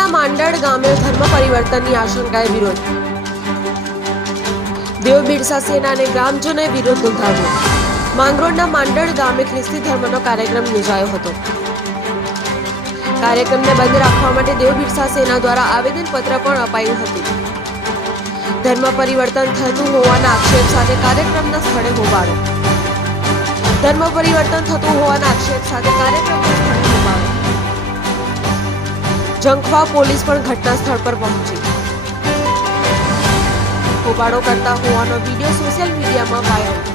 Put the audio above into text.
માંગરોળના માંડળ ગામે ધર્મ પરિવર્તનની આશંકાએ વિરોધ. દેવ બિરસા સેના અને ગ્રામજનોએ વિરોધ નોંધાવ્યો. માંગરોળના માંડળ ગામે ખ્રિસ્તી ધર્મનો કાર્યક્રમ યોજાયો હતો. કાર્યક્રમને બંધ રાખવા માટે દેવ બિરસા સેના દ્વારા આવેદનપત્ર પણ અપાયું હતું. ધર્મ પરિવર્તન થતું હોવાના આક્ષેપ સાથે કાર્યક્રમના સ્થળે હોબાળો. ધર્મ પરિવર્તન થતું હોવાના આક્ષેપ સાથે કાર્યક્રમના સ્થળે હોબાળો. જંખવા પોલીસ પણ ઘટના સ્થળ પર પહોંચી હોબાળો કરતા હોવાનો વિડીયો સોશિયલ મીડિયામાં વાયરલ.